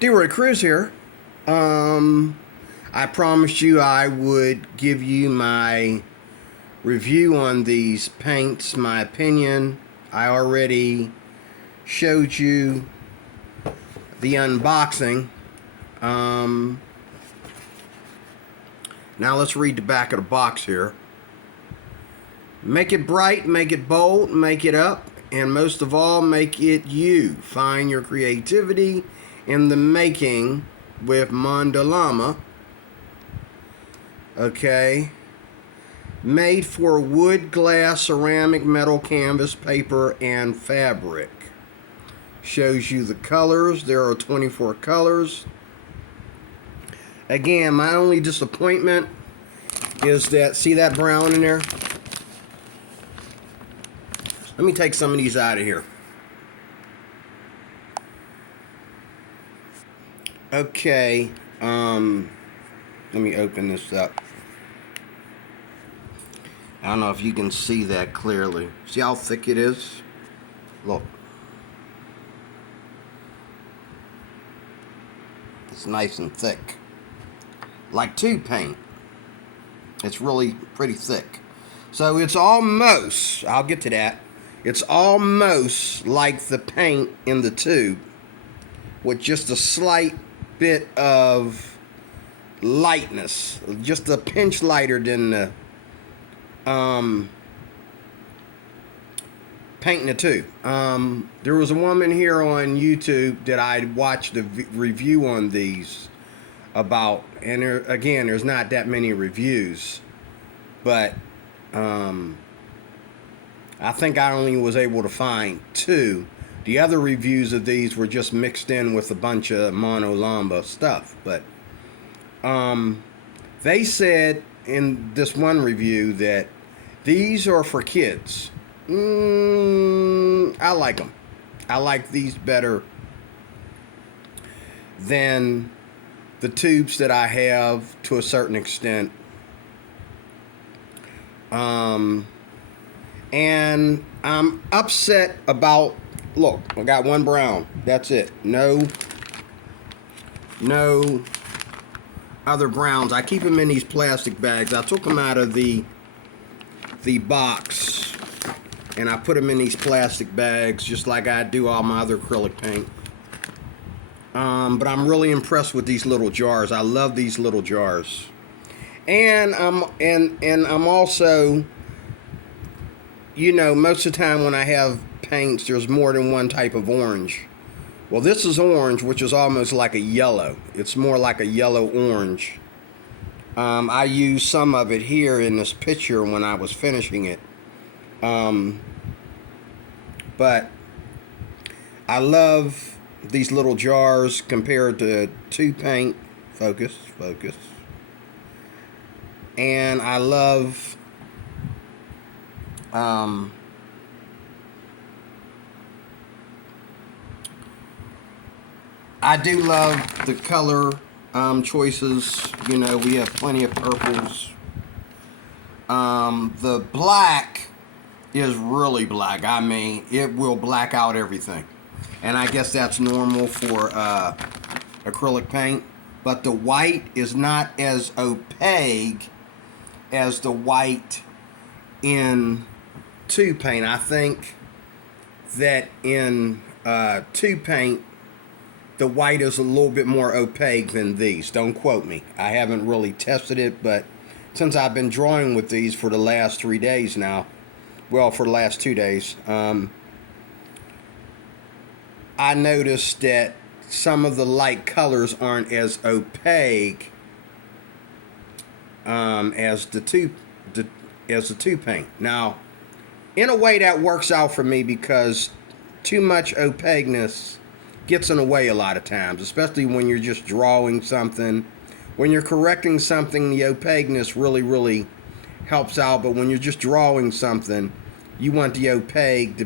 D-Roy Cruz here. I promised you I would give you my review on these paints, my opinion. I already showed you the unboxing. Now let's read the back of the box here. Make it bright, make it bold, make it up, and most of all, make it you. Find your creativity in the making with Mondo Llama. Okay. Made for wood, glass, ceramic, metal, canvas, paper, and fabric. Shows you the colors. There are 24 colors. Again, my only disappointment is that, see that brown in there? Let me take some of these out of here. Okay, let me open this up. I don't know if you can see that clearly. See how thick it is? Look. It's nice and thick. Like tube paint. It's really pretty thick. So it's almost, I'll get to that. It's almost like the paint in the tube with just a slight bit of lightness, just a pinch lighter than the paint in the tube. There was a woman here on YouTube that I watched a review on these about, and again, there's not that many reviews, but I think I only was able to find 2. The other reviews of these were just mixed in with a bunch of Mondo Llama stuff. But they said in this one review that these are for kids. I like them. I like these better than the tubes that I have to a certain extent. And I'm upset about, look, I got one brown. That's it. No other browns. I keep them in these plastic bags. I took them out of the box and I put them in these plastic bags just like I do all my other acrylic paint. But I'm really impressed with these little jars. I love these little jars. And I'm also, you know, most of the time when I have paints, there's more than one type of orange. Well, this is orange, which is almost like a yellow. It's more like a yellow orange. I used some of it here in this picture when I was finishing it. But I love these little jars compared to tube paint. Focus. And I love I do love the color choices. You know, we have plenty of purples. The black is really black. I mean, it will black out everything. And I guess that's normal for acrylic paint. But the white is not as opaque as the white in tube paint. I think that in tube paint, the white is a little bit more opaque than these. Don't quote me. I haven't really tested it, but since I've been drawing with these for the last 3 days now, well, for the last 2 days, I noticed that some of the light colors aren't as opaque as the tube paint. Now, in a way that works out for me because too much opaqueness gets in the way a lot of times, especially when you're just drawing something. When you're correcting something, the opaqueness really helps out, but when you're just drawing something, you want the opaque to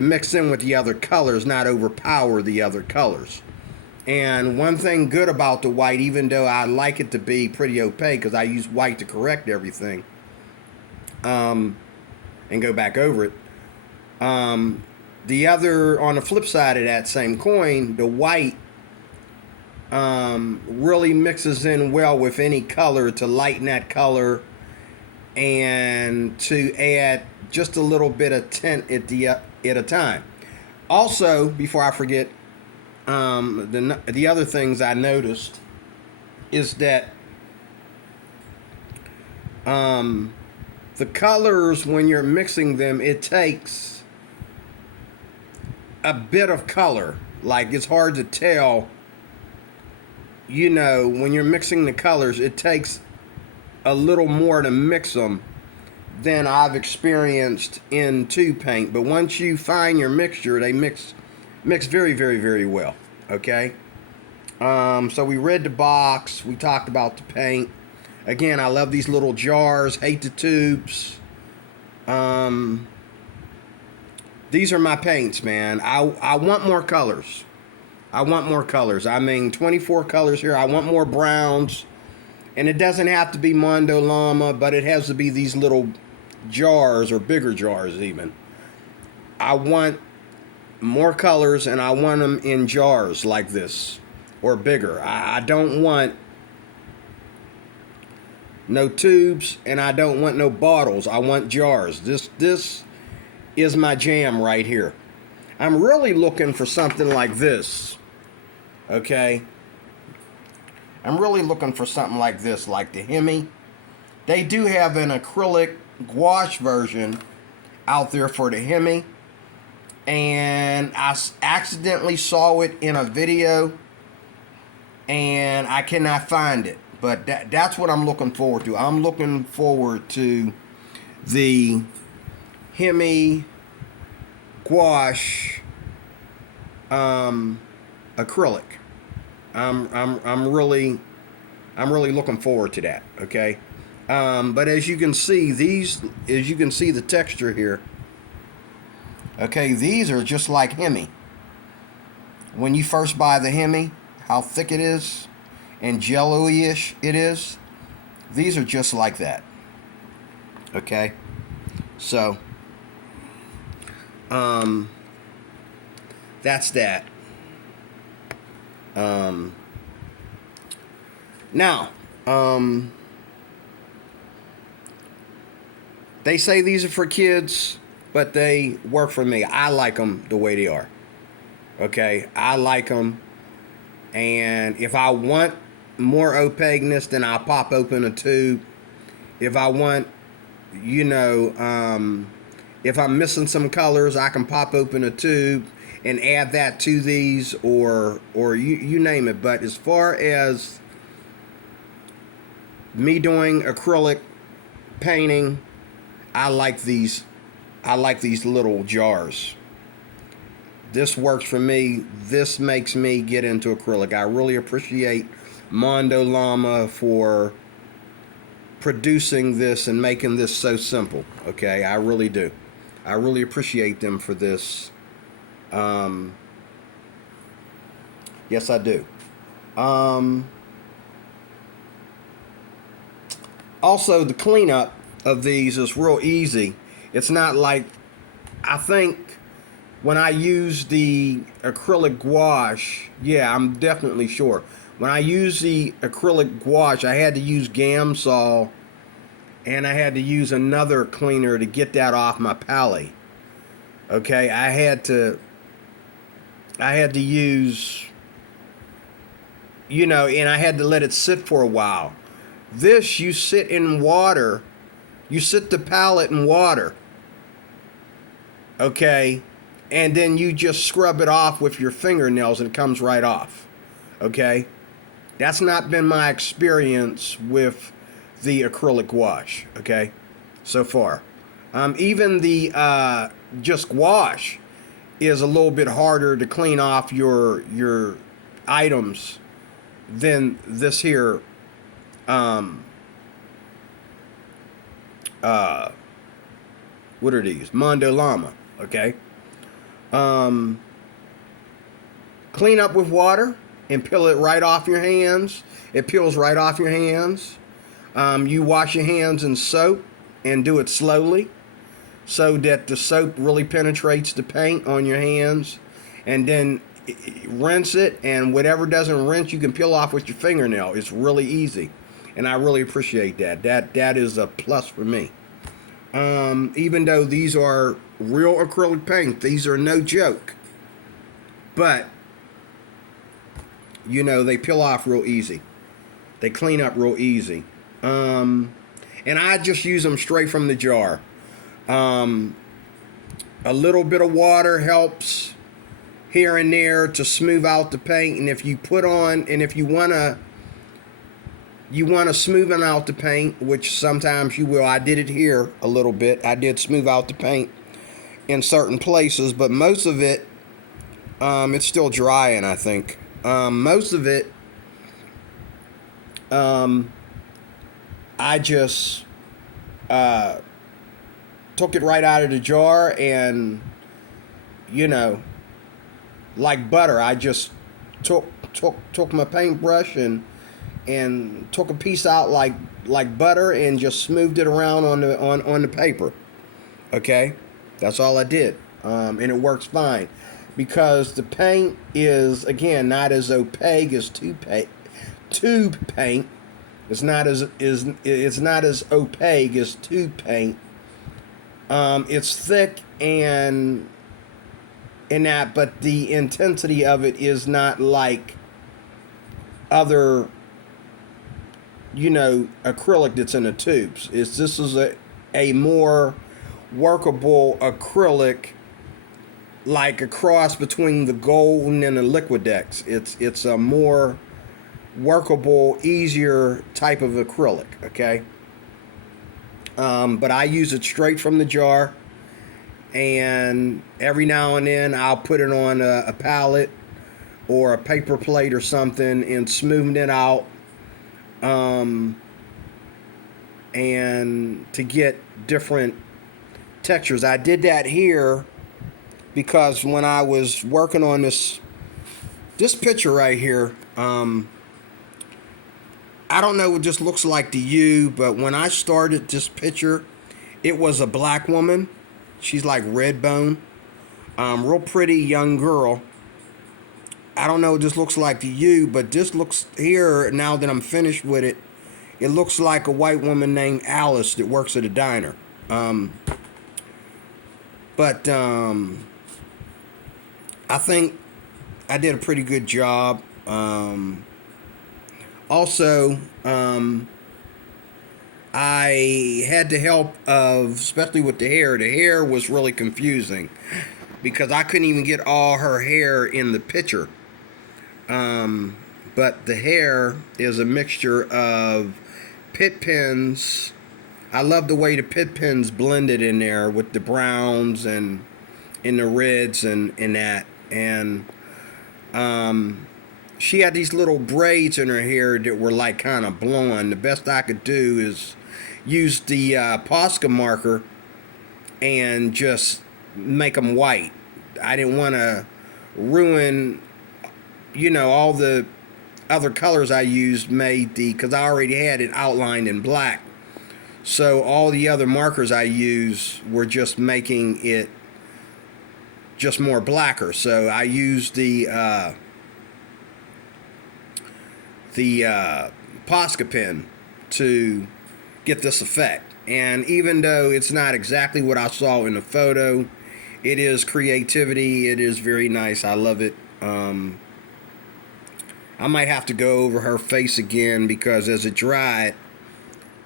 mix in with the other colors, not overpower the other colors. And one thing good about the white, even though I like it to be pretty opaque because I use white to correct everything and go back over it, the other, on the flip side of that same coin, the white really mixes in well with any color to lighten that color and to add just a little bit of tint at a time. Also, before I forget, the other things I noticed is that the colors, when you're mixing them, it takes a bit of color. Like, it's hard to tell, you know, when you're mixing the colors, it takes a little more to mix them than I've experienced in tube paint. But once you find your mixture, they mix very, very, very well. Okay. So we read the box. We talked about the paint. Again, I love these little jars. Hate the tubes. These are my paints, man. I want more colors. I want more colors. I mean, 24 colors here. I want more browns. And it doesn't have to be Mondo Llama, but it has to be these little jars, or bigger jars even. I want more colors, and I want them in jars like this, or bigger. I don't want no tubes, and I don't want no bottles. I want jars. This is my jam right here. I'm really looking for something like this. Okay? I'm really looking for something like this, like the Hemi. They do have an acrylic gouache version out there for the Hemi. And I accidentally saw it in a video, and I cannot find it. But that's what I'm looking forward to. I'm looking forward to the Hemi gouache acrylic. I'm really looking forward to that. Okay, but as you can see, the texture here. Okay, these are just like Hemi. When you first buy the Hemi, how thick it is and jello-ish it is. These are just like that. Okay, so that's that. Now, they say these are for kids, but they work for me. I like them the way they are. Okay, I like them, and if I want more opaqueness, then I'll pop open a tube. If I want, you know, if I'm missing some colors, I can pop open a tube and add that to these, or you name it. But as far as me doing acrylic painting, I like these little jars. This works for me. This makes me get into acrylic. I really appreciate Mondo Llama for producing this and making this so simple. Okay, I really do. I really appreciate them for this. Yes, I do. Also, the cleanup of these is real easy. It's not like, I think when I use the acrylic gouache, yeah, I'm definitely sure. When I use the acrylic gouache, I had to use Gamsol, and I had to use another cleaner to get that off my palette. Okay, I had to use, you know, and I had to let it sit for a while. This, you sit in water, you sit the palette in water, okay, and then you just scrub it off with your fingernails and it comes right off. Okay, that's not been my experience with the acrylic gouache. Okay, so far, even the just gouache is a little bit harder to clean off your items than this here. What are these? Mondo Llama. Okay. Clean up with water and peel it right off your hands. It peels right off your hands. You wash your hands in soap and do it slowly so that the soap really penetrates the paint on your hands. And then rinse it, and whatever doesn't rinse, you can peel off with your fingernail. It's really easy, and I really appreciate that. That is a plus for me. Even though these are real acrylic paint, these are no joke. But you know, they peel off real easy. They clean up real easy. And I just use them straight from the jar. A little bit of water helps here and there to smooth out the paint. And if you put on, and if you want to smoothen out the paint, which sometimes you will. I did it here a little bit. I did smooth out the paint in certain places, but most of it, it's still drying, I think. Most of it, I just took it right out of the jar, and you know, like butter, I just took my paintbrush and took a piece out like butter and just smoothed it around on the paper. Okay, that's all I did, and it works fine because the paint is, again, not as opaque as tube paint. It's not as opaque as tube paint. It's thick and that, but the intensity of it is not like other, you know, acrylic that's in the tubes. This is a more workable acrylic, like a cross between the Golden and the Liquidex. It's a more workable, easier type of acrylic. Okay. But I use it straight from the jar, and every now and then I'll put it on a palette or a paper plate or something and smoothen it out, and to get different textures. I did that here because when I was working on this picture right here, I don't know what this looks like to you, but when I started this picture, it was a black woman. She's like red bone. Real pretty young girl. I don't know what this looks like to you, but this looks here, now that I'm finished with it, it looks like a white woman named Alice that works at a diner. But I think I did a pretty good job. Also, I had the help of, especially with the hair. The hair was really confusing because I couldn't even get all her hair in the picture. But the hair is a mixture of pit pins. I love the way the pit pins blended in there with the browns and in the reds and that. And she had these little braids in her hair that were like kind of blonde. The best I could do is use the Posca marker and just make them white. I didn't want to ruin, you know, all the other colors I used because I already had it outlined in black. So all the other markers I used were just making it just more blacker. So I used the Posca pen to get this effect. And even though it's not exactly what I saw in the photo, it is creativity. It is very nice. I love it. I might have to go over her face again because as it dried,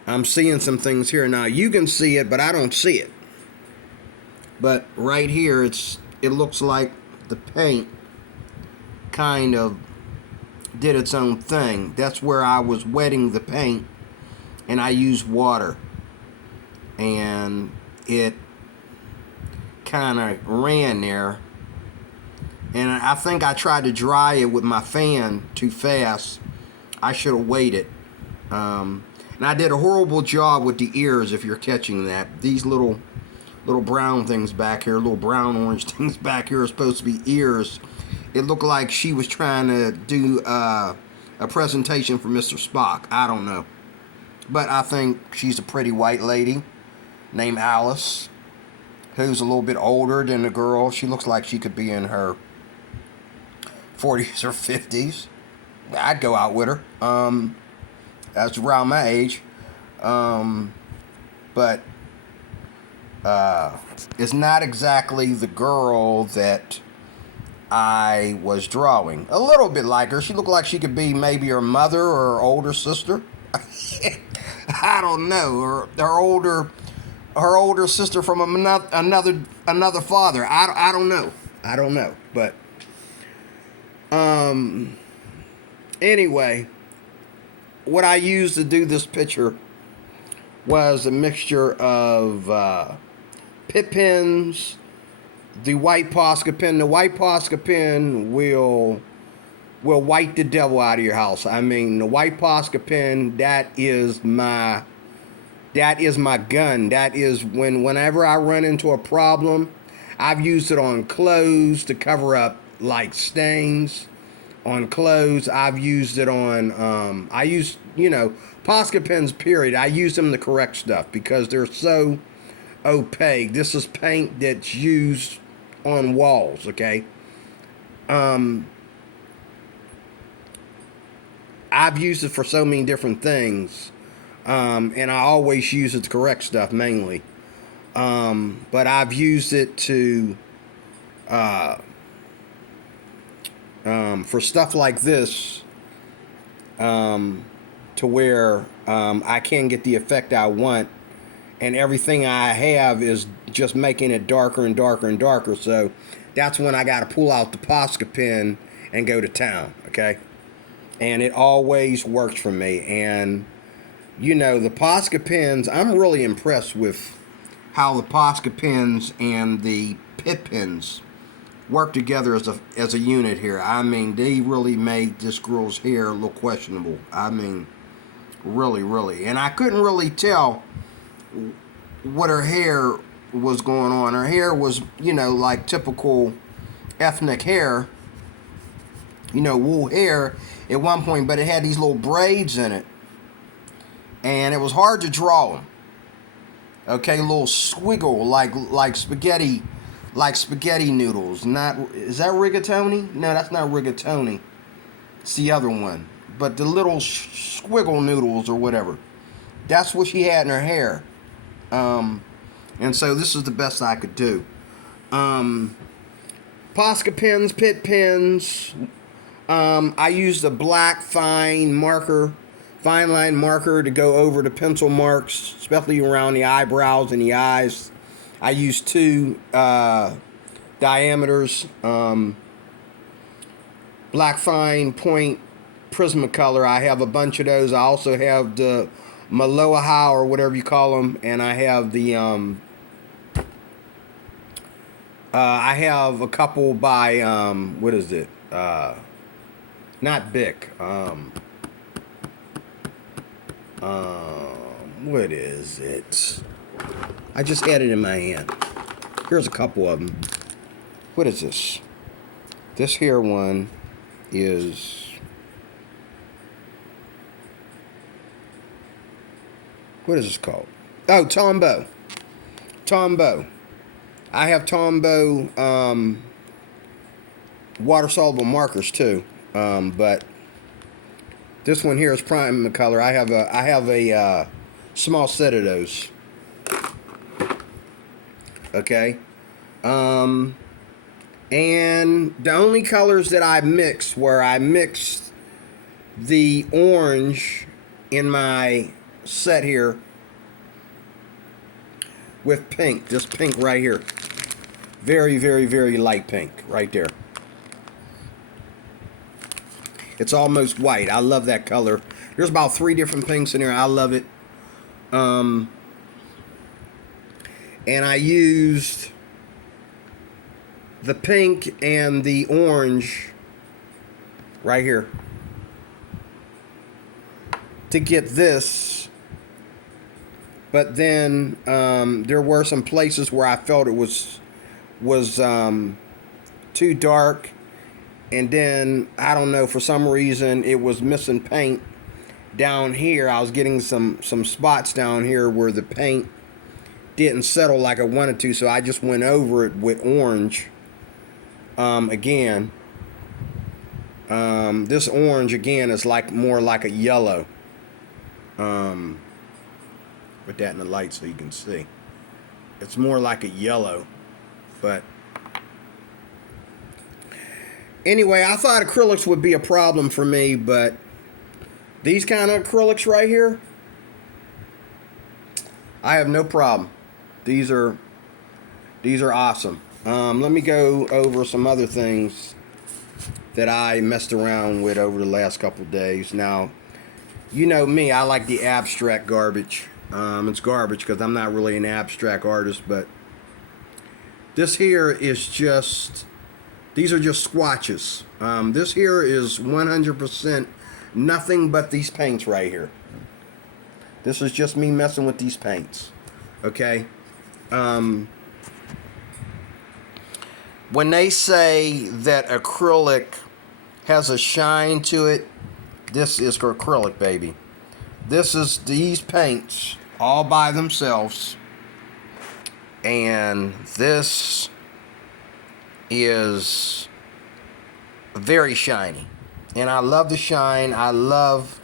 I'm seeing some things here. Now you can see it, but I don't see it. But right here, it looks like the paint kind of did its own thing. That's where I was wetting the paint, and I used water, and it kind of ran there. And I think I tried to dry it with my fan too fast. I should have waited. And I did a horrible job with the ears, if you're catching that. These little brown things back here, little brown orange things back here are supposed to be ears. It looked like she was trying to do a presentation for Mr. Spock. I don't know. But I think she's a pretty white lady named Alice, who's a little bit older than the girl. She looks like she could be in her 40s or 50s. I'd go out with her. That's around my age. But it's not exactly the girl that I was drawing. A little bit like her. She looked like she could be maybe her mother or her older sister. I don't know. Her older sister from another father. I don't know. I don't know. But anyway, what I used to do this picture was a mixture of pit pens, the white Posca pen. The white Posca pen will wipe the devil out of your house. I mean, the white Posca pen, that is my gun. That is whenever I run into a problem. I've used it on clothes to cover up like stains on clothes. I've used it on Posca pens, period. I use them to correct stuff because they're so opaque. This is paint that's used on walls, okay? I've used it for so many different things, and I always use it to correct stuff mainly. But I've used it to for stuff like this, to where I can get the effect I want, and everything I have is just making it darker and darker and darker. So that's when I got to pull out the Posca pen and go to town, okay? And it always works for me. And the Posca pens, I'm really impressed with how the Posca pens and the pit pens work together as a unit here. I mean, they really made this girl's hair look questionable. I mean, really, really. And I couldn't really tell what her hair was going on. Her hair was, like typical ethnic hair, wool hair at one point, but it had these little braids in it. And it was hard to draw them. Okay, a little squiggle like spaghetti noodles. Is that rigatoni? No, that's not rigatoni. It's the other one. But the little squiggle noodles or whatever. That's what she had in her hair. And so this is the best I could do. Posca pens, pit pens. I used a black fine line marker to go over the pencil marks, especially around the eyebrows and the eyes. I used 2 diameters. Black fine point Prismacolor. I have a bunch of those. I also have the Maloha or whatever you call them, and I have the I have a couple by what is it? Not Bic. What is it? I just had it in my hand. Here's a couple of them. What is this? This here one is... What is this called? Oh, Tombow. Tombow. I have Tombow water-soluble markers too. But this one here is Prismacolor. I have a small set of those. Okay. And the only colors that I mixed were I mixed the orange in my set here with pink. This pink right here. Very, very, very light pink right there. It's almost white. I love that color. There's about 3 different pinks in there. I love it. And I used the pink and the orange right here to get this. But then there were some places where I felt it was too dark. And then, I don't know, for some reason, it was missing paint down here. I was getting some spots down here where the paint didn't settle like I wanted to, so I just went over it with orange again. This orange again is like more like a yellow. Put that in the light so you can see. It's more like a yellow, but anyway, I thought acrylics would be a problem for me, but these kind of acrylics right here, I have no problem. These are awesome. Let me go over some other things that I messed around with over the last couple of days. Now, you know me, I like the abstract garbage. It's garbage because I'm not really an abstract artist, but this here is just, these are just swatches. This here is 100% nothing but these paints right here. This is just me messing with these paints. Okay? When they say that acrylic has a shine to it, this is acrylic, baby. This is these paints all by themselves, and this is very shiny, and I love the shine. I love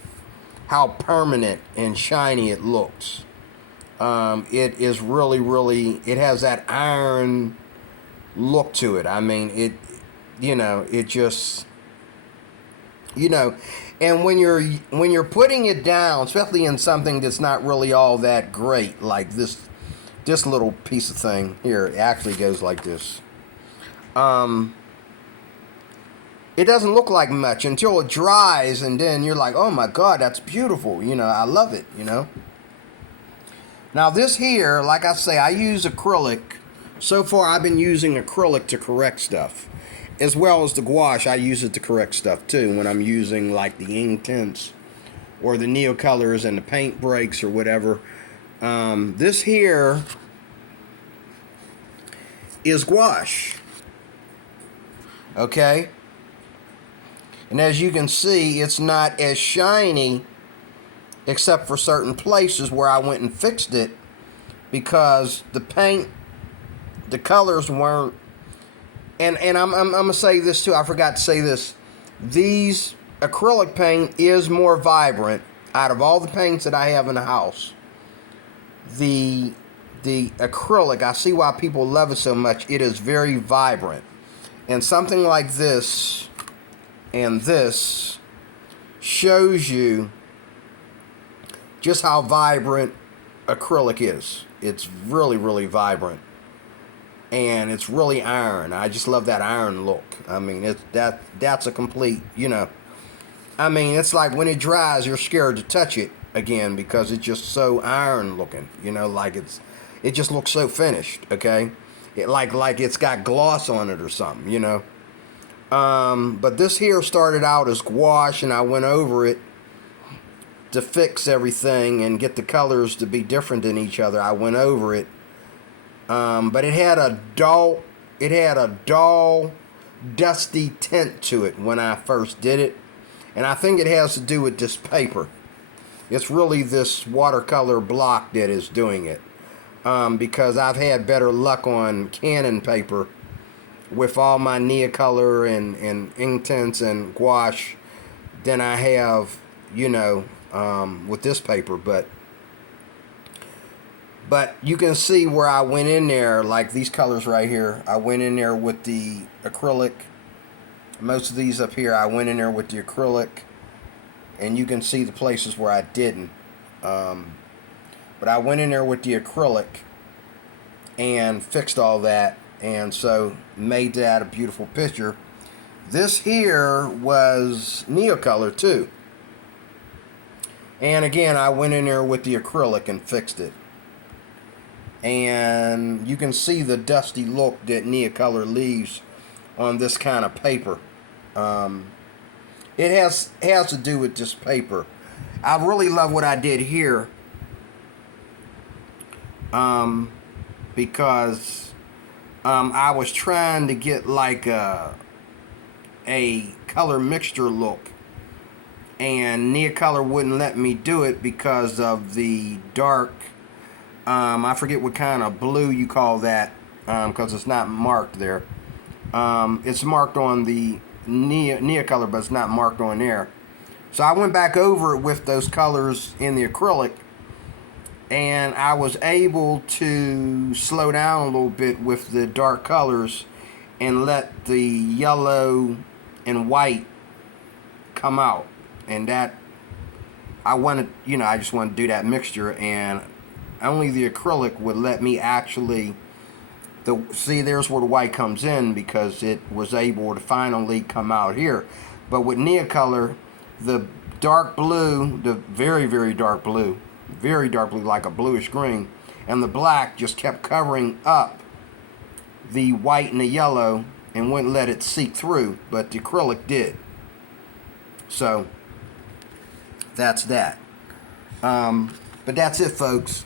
how permanent and shiny it looks. It is really, it has that iron look to it. I mean, it just, and when you're putting it down, especially in something that's not really all that great, like this little piece of thing here, it actually goes like this. It doesn't look like much until it dries, and then you're like, oh my God, that's beautiful. I love it, Now this here, like I say, I use acrylic. So far, I've been using acrylic to correct stuff. As well as the gouache, I use it to correct stuff too when I'm using like the ink tints or the neocolors and the paint breaks or whatever. This here is gouache. Okay? And as you can see, it's not as shiny except for certain places where I went and fixed it because the paint, the colors weren't. And I'm gonna say this too. I forgot to say this. These acrylic paint is more vibrant out of all the paints that I have in the house. The acrylic, I see why people love it so much. It is very vibrant, and something like this and this shows you just how vibrant acrylic is. It's really vibrant. And it's really iron. I just love that iron look. I mean, that's a complete, I mean, it's like when it dries, you're scared to touch it again because it's just so iron looking. Like it just looks so finished. Okay, it like it's got gloss on it or something. But this here started out as gouache, and I went over it to fix everything and get the colors to be different than each other. I went over it. But it had a dull, dusty tint to it when I first did it. And I think it has to do with this paper. It's really this watercolor block that is doing it. Because I've had better luck on Canon paper with all my Neocolor and ink tints and gouache than I have, with this paper. But you can see where I went in there, like these colors right here. I went in there with the acrylic. Most of these up here, I went in there with the acrylic. And you can see the places where I didn't. But I went in there with the acrylic and fixed all that. And so made that a beautiful picture. This here was Neocolor too. And again, I went in there with the acrylic and fixed it. And you can see the dusty look that Neocolor leaves on this kind of paper. It has to do with this paper. I really love what I did here because I was trying to get like a color mixture look, and Neocolor wouldn't let me do it because of the dark. I forget what kind of blue you call that, because it's not marked there. It's marked on the Neocolor, but it's not marked on there. So I went back over it with those colors in the acrylic, and I was able to slow down a little bit with the dark colors and let the yellow and white come out. And that, I wanted, I just wanted to do that mixture, and only the acrylic would let me actually, see, there's where the white comes in, because it was able to finally come out here. But with Neocolor, the dark blue, the very, very dark blue, like a bluish green, and the black just kept covering up the white and the yellow and wouldn't let it seep through, but the acrylic did. So that's that. But that's it, folks.